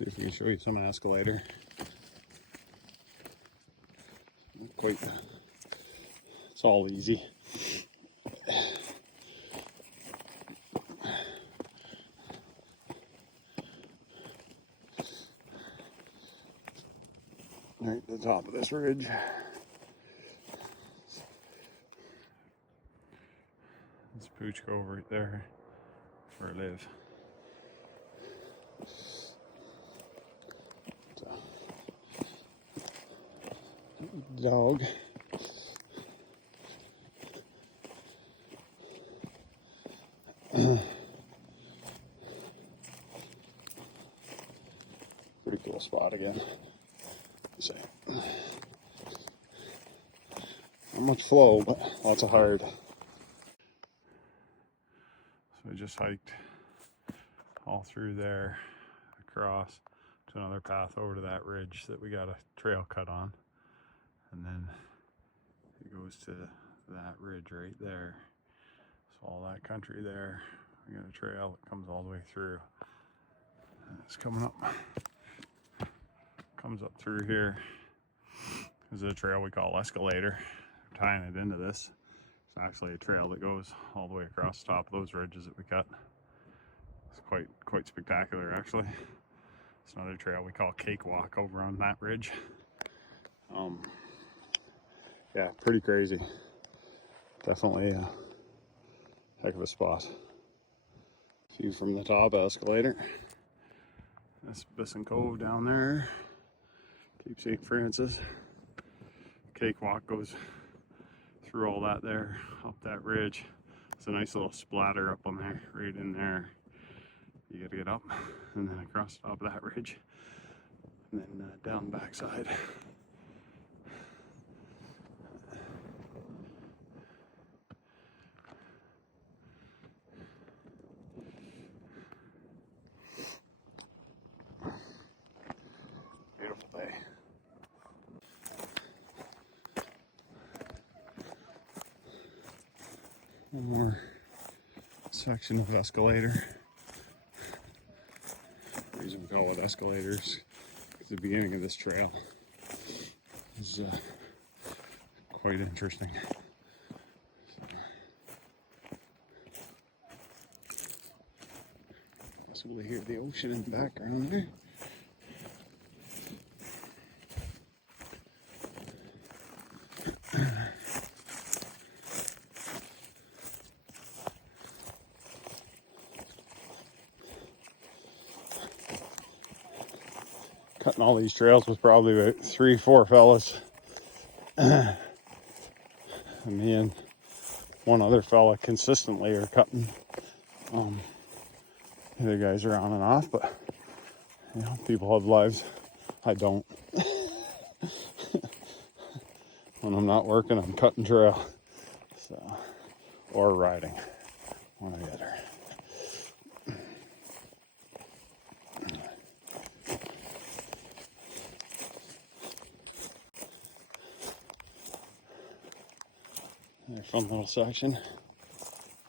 See if we can show you some escalator. Quite, it's all easy. Right at the top of this ridge. It's Pouch Cove right there, where I live. Dog. Pretty cool spot again. So, not much flow, but lots of hard. So I just hiked all through there, across to another path over to that ridge that we got a trail cut on, and then it goes to that ridge right there. So all that country there, we got a trail that comes all the way through, and it's coming up, comes up through here. This is a trail we call Escalator. We're tying it into this. It's actually a trail that goes all the way across the top of those ridges that we cut. It's quite spectacular, actually. It's another trail we call Cakewalk over on that ridge. Yeah, pretty crazy. Definitely a heck of a spot. View from the top escalator. That's Pouch Cove down there. Cape St. Francis. Cakewalk goes through all that there, up that ridge. It's a nice little splatter up on there, right in there. You gotta get up and then across the top of that ridge, and then down the backside. Beautiful day. One more section of escalator. The reason we call it escalators is the beginning of this trail is quite interesting. Possibly hear the ocean in the background there. Cutting all these trails with probably about 3-4 fellas. And me and one other fella consistently are cutting. The other guys are on and off, but you know, people have lives. I don't. When I'm not working, I'm cutting trail. So, or riding, one or the other. Another fun little section.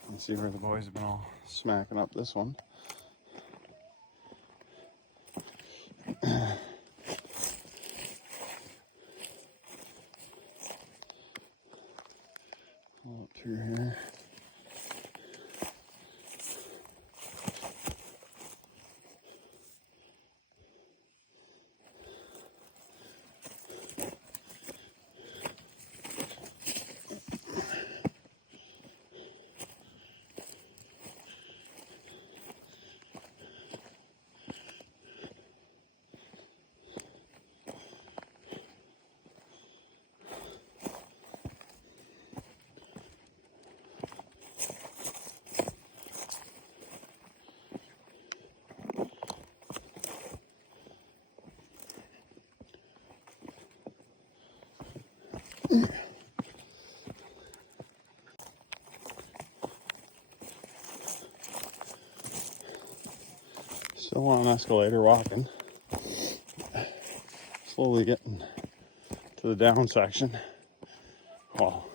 Let's see where the boys have been all smacking up this one. All up through here. Still on an escalator walking. Slowly getting to the down section. Well,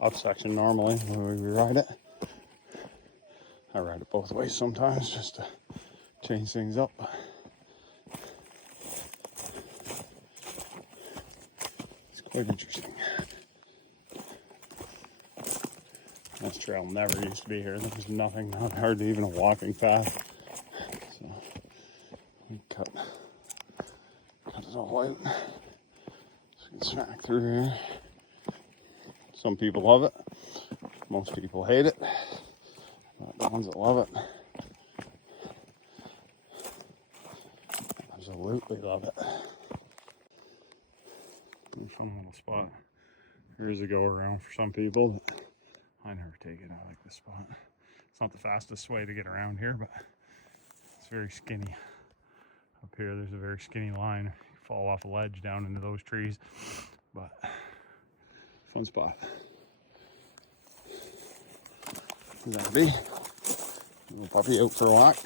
up section normally when we ride it. I ride it both ways sometimes just to change things up. Quite interesting. This trail never used to be here. There was nothing, not hardly even a walking path. So we cut it all out. So we can smack through here. Some people love it. Most people hate it. But the ones that love it absolutely love it. A fun little spot. Here's a go around for some people. I never take it. I like this spot. It's not the fastest way to get around here, but it's very skinny. Up here, there's a very skinny line. You fall off a ledge down into those trees, but fun spot. That'll be little puppy out for a walk.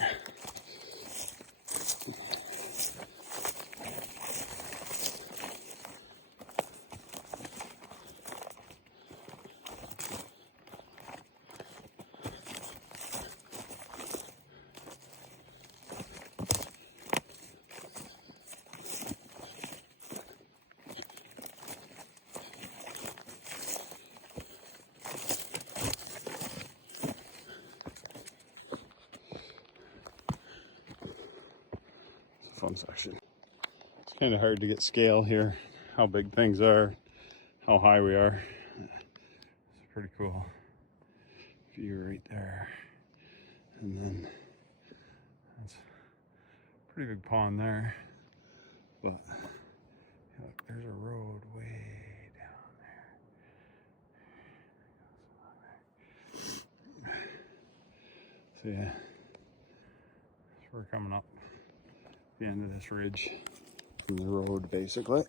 Fun section. It's kind of hard to get scale here, how big things are, how high we are. It's pretty cool view right there. And then that's a pretty big pond there. But look, there's a road way down there. So yeah, so we're coming up the end of this ridge from the road basically.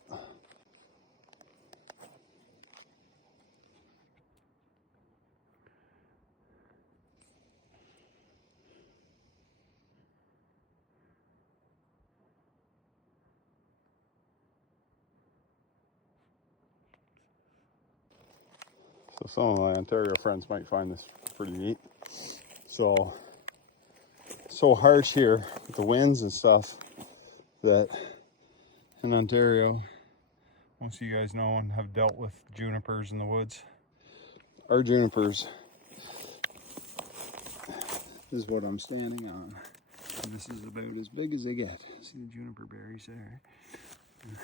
So some of my Ontario friends might find this pretty neat. So harsh here with the winds and stuff that in Ontario, most of you guys know and have dealt with junipers in the woods. Our junipers is what I'm standing on. And this is about as big as they get. See the juniper berries there? You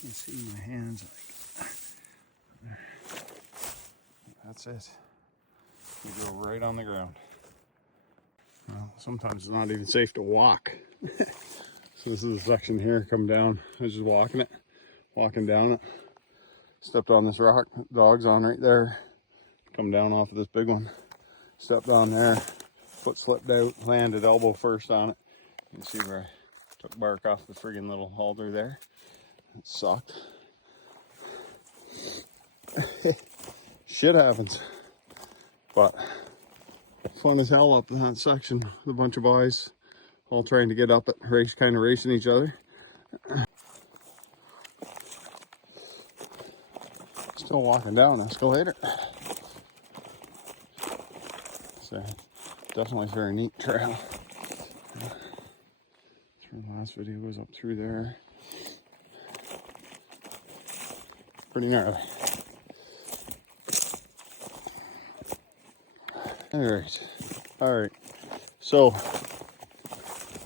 can see my hands like that's it. You go right on the ground. Well, sometimes it's not even safe to walk. So this is a section here, come down. I was just walking down it. Stepped on this rock, dog's on right there. Come down off of this big one. Stepped on there, foot slipped out, landed elbow first on it. You can see where I took bark off the friggin' little halter there. It sucked. Shit happens. But fun as hell up in that section with a bunch of boys all trying to get up it, kind of racing each other. Still walking down escalator. So definitely a very neat trail. The last video was up through there. Pretty gnarly. All right. So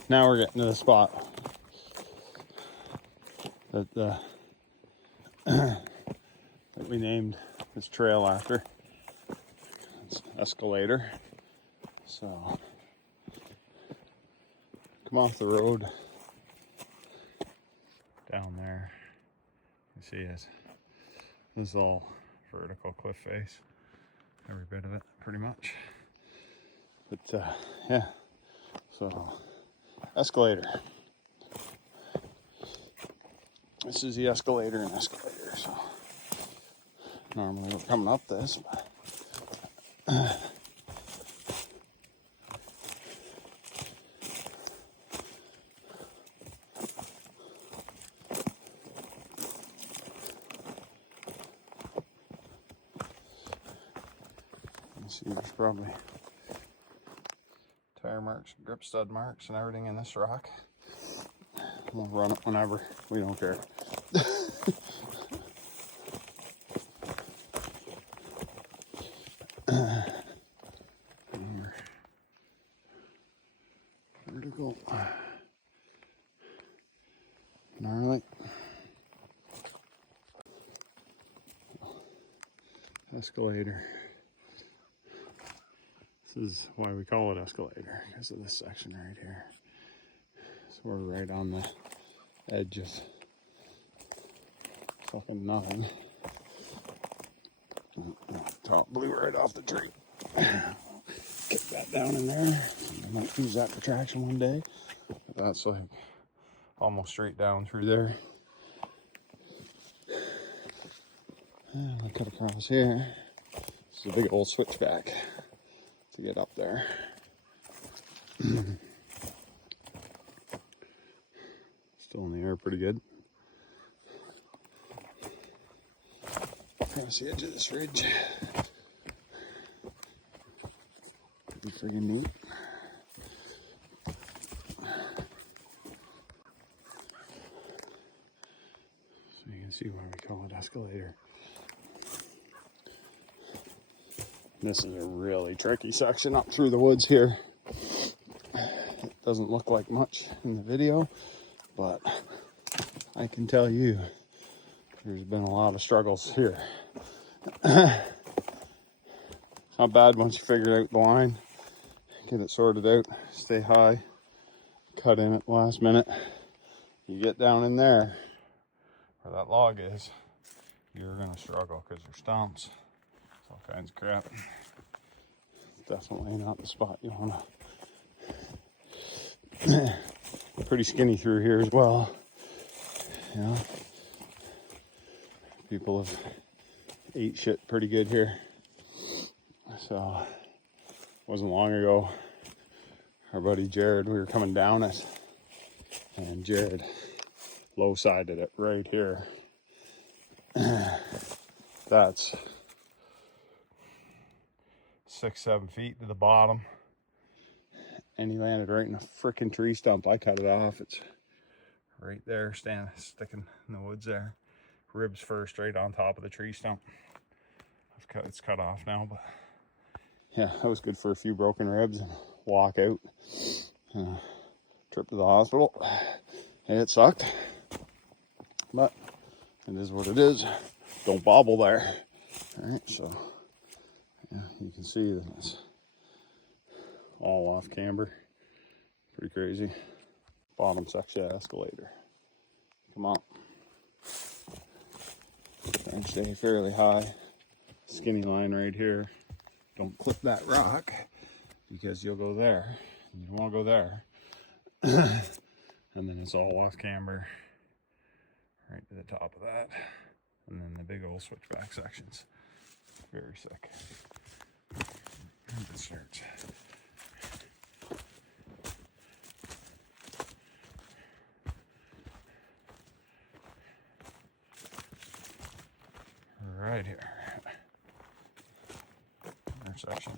now we're getting to the spot that that we named this trail after. It's escalator. So come off the road down there. You see it. This is all vertical cliff face. Every bit of it, pretty much. But yeah, so escalator. This is the escalator and escalator. So normally we're coming up this, but you see there's probably tire marks, grip stud marks, and everything in this rock. We'll run it whenever, we don't care. gnarly. Escalator. This is why we call it escalator, because of this section right here. So we're right on the edge of fucking nothing. Top blew right off the tree. Get that down in there. I might use that for traction one day. But that's like almost straight down through there. And I cut across here. This is a big old switchback to get up there. Still in the air pretty good. Across the edge of this ridge. Pretty friggin' neat. So you can see why we call it escalator. This is a really tricky section up through the woods here. It doesn't look like much in the video, but I can tell you there's been a lot of struggles here. Not bad once you figure out the line, get it sorted out, stay high, cut in at the last minute. You get down in there where that log is, you're gonna struggle because there's stumps, all kinds of crap. Definitely not the spot you wanna. Pretty skinny through here as well. You know, people have ate shit pretty good here. So, wasn't long ago, our buddy Jared, we were coming down it, and Jared low-sided it right here. That's 6-7 feet to the bottom. And he landed right in a frickin' tree stump. I cut it off. It's right there, sticking in the woods there. Ribs first, right on top of the tree stump. It's cut off now, but yeah, that was good for a few broken ribs and walk out. Trip to the hospital. Hey, it sucked, but it is what it is. Don't bobble there. All right, so yeah, you can see that it's all off camber. Pretty crazy. Bottom section escalator. Come on. Try and stay fairly high. Skinny line right here. Don't clip that rock because you'll go there. You don't want to go there. And then it's all off camber right to the top of that. And then the big old switchback sections. Very sick. It starts. Right here. Intersection.